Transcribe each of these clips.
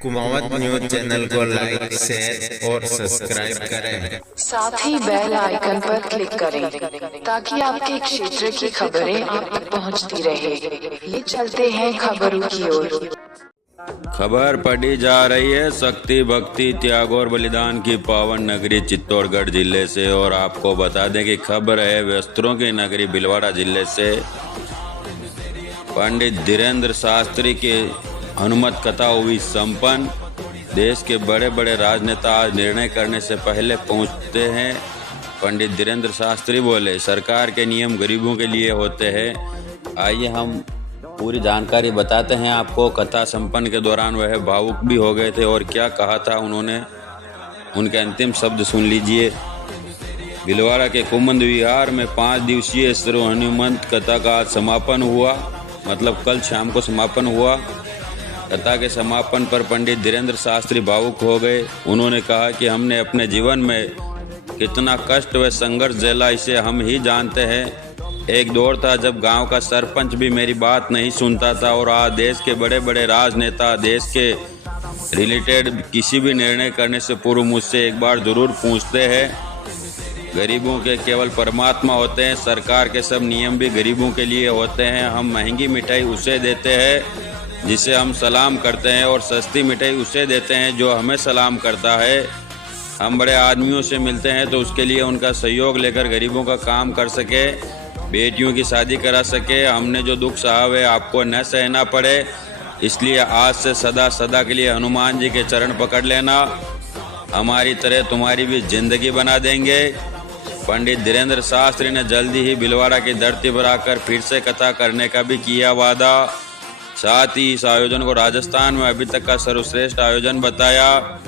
Kumawat news channel को like, share और subscribe करें। साथ ही बेल आइकन पर क्लिक करें ताकि आपके क्षेत्र की खबरें आप तक पहुंचती रहे। ये चलते हैं खबरों की ओर। खबर पढ़ी जा रही है शक्ति, भक्ति, त्याग और बलिदान की पावन नगरी चित्तौड़गढ़ जिले से। और आपको बता दें कि खबर है वस्त्रों की नगरी भीलवाड़ा जिले से। पंडित धीरेन्द्र शास्त्री के हनुमत कथा हुई संपन्न। देश के बड़े बड़े राजनेता आज निर्णय करने से पहले पहुंचते हैं। पंडित धीरेन्द्र शास्त्री बोले, सरकार के नियम गरीबों के लिए होते हैं। आइए हम पूरी जानकारी बताते हैं आपको। कथा संपन्न के दौरान वह भावुक भी हो गए थे और क्या कहा था उन्होंने, उनके अंतिम शब्द सुन लीजिए। भीलवाड़ा के कुमुद विहार में 5 दिवसीय श्री हनुमत कथा का आज समापन हुआ, मतलब कल शाम को समापन हुआ। कथा के समापन पर पंडित धीरेन्द्र शास्त्री भावुक हो गए। उन्होंने कहा कि हमने अपने जीवन में कितना कष्ट व संघर्ष झेला, इसे हम ही जानते हैं। एक दौर था जब गांव का सरपंच भी मेरी बात नहीं सुनता था और आज देश के बड़े बड़े राजनेता देश के रिलेटेड किसी भी निर्णय करने से पूर्व मुझसे एक बार जरूर पूछते हैं। गरीबों के केवल परमात्मा होते हैं। सरकार के सब नियम भी गरीबों के लिए होते हैं। हम महंगी मिठाई उसे देते हैं जिसे हम सलाम करते हैं और सस्ती मिठाई उसे देते हैं जो हमें सलाम करता है। हम बड़े आदमियों से मिलते हैं तो उसके लिए उनका सहयोग लेकर गरीबों का काम कर सके, बेटियों की शादी करा सके। हमने जो दुख सहा है आपको न सहना पड़े, इसलिए आज से सदा सदा के लिए हनुमान जी के चरण पकड़ लेना। हमारी तरह तुम्हारी भी जिंदगी बना देंगे। पंडित धीरेन्द्र शास्त्री ने जल्दी ही भीलवाड़ा की धरती पर आकर फिर से कथा करने का भी किया वादा। साथ ही इस आयोजन को राजस्थान में अभी तक का सर्वश्रेष्ठ आयोजन बताया।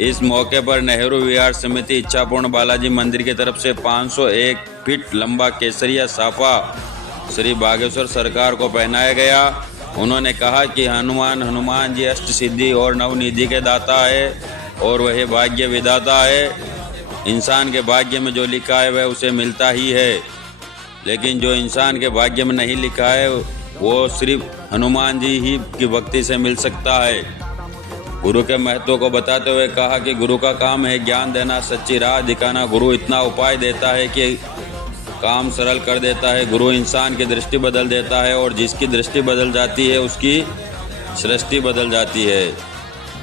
इस मौके पर नेहरू विहार समिति इच्छापूर्ण बालाजी मंदिर की तरफ से 501 फीट लंबा केसरिया साफा श्री बागेश्वर सरकार को पहनाया गया। उन्होंने कहा कि हनुमान जी अष्ट सिद्धि और नवनिधि के दाता है और वह भाग्य विधाता है। इंसान के भाग्य में जो लिखा है वह उसे मिलता ही है, लेकिन जो इंसान के भाग्य में नहीं लिखा है वो सिर्फ हनुमान जी ही की भक्ति से मिल सकता है। गुरु के महत्व को बताते हुए कहा कि गुरु का काम है ज्ञान देना, सच्ची राह दिखाना। गुरु इतना उपाय देता है कि काम सरल कर देता है। गुरु इंसान की दृष्टि बदल देता है और जिसकी दृष्टि बदल जाती है उसकी सृष्टि बदल जाती है।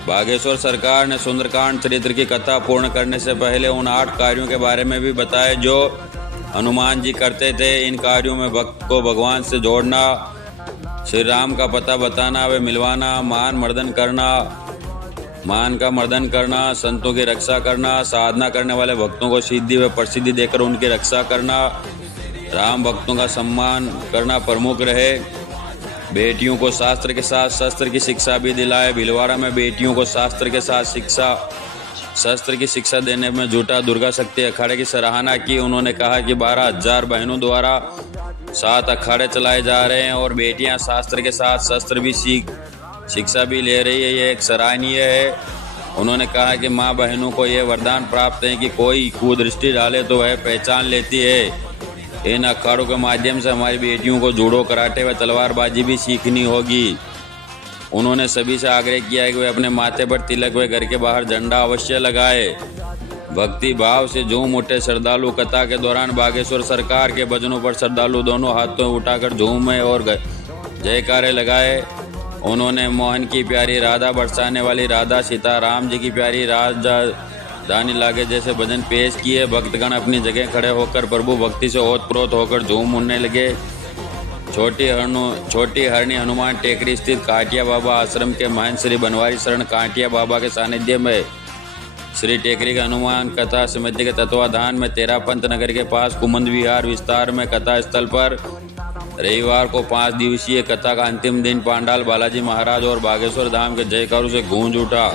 बागेश्वर सरकार ने सुंदरकांड चरित्र की कथा पूर्ण करने से पहले उन 8 कार्यों के बारे में भी बताया जो हनुमान जी करते थे। इन कार्यों में भक्त को भगवान से जोड़ना, श्री राम का पता बताना व मिलवाना, मान का मर्दन करना, संतों की रक्षा करना, साधना करने वाले भक्तों को सिद्धि व प्रसिद्धि देकर उनकी रक्षा करना, राम भक्तों का सम्मान करना प्रमुख रहे। बेटियों को शास्त्र के साथ शस्त्र की शिक्षा भी दिलाए। भीलवाड़ा में बेटियों को शास्त्र के साथ शस्त्र की शिक्षा देने में जुटा दुर्गा शक्ति अखाड़े की सराहना की। उन्होंने कहा कि 12,000 बहनों द्वारा 7 अखाड़े चलाए जा रहे हैं और बेटियां शास्त्र के साथ शस्त्र भी शिक्षा भी ले रही है। ये एक सराहनीय है। उन्होंने कहा कि माँ बहनों को यह वरदान प्राप्त है कि कोई कुदृष्टि डाले तो वह पहचान लेती है। इन अखाड़ों के माध्यम से हमारी बेटियों को जूडो, कराटे व तलवारबाजी भी सीखनी होगी। उन्होंने सभी से आग्रह किया है कि वे अपने माथे पर तिलक व घर के बाहर झंडा अवश्य लगाए। भक्ति भाव से झूम उठे श्रद्धालु। कथा के दौरान बागेश्वर सरकार के भजनों पर श्रद्धालु दोनों हाथों उठाकर झूमे और जयकारे लगाए। उन्होंने मोहन की प्यारी राधा, बरसाने वाली राधा, सीता राम जी की प्यारी राधा, दानी लागे जैसे भजन पेश किए। भक्तगण अपनी जगह खड़े होकर प्रभु भक्ति से ओतप्रोत होकर झूम उठने लगे। छोटी हरणी हनुमान टेकरी स्थित काटिया बाबा आश्रम के महंत श्री बनवारी शरण काटिया बाबा के सानिध्य में श्री टेकरी का हनुमान कथा समिति के तत्वाधान में 13 पंत नगर के पास कुमुद विहार विस्तार में कथा स्थल पर रविवार को 5 दिवसीय कथा का अंतिम दिन पांडाल बालाजी महाराज और बागेश्वर धाम के जयकारों से गूंज उठा।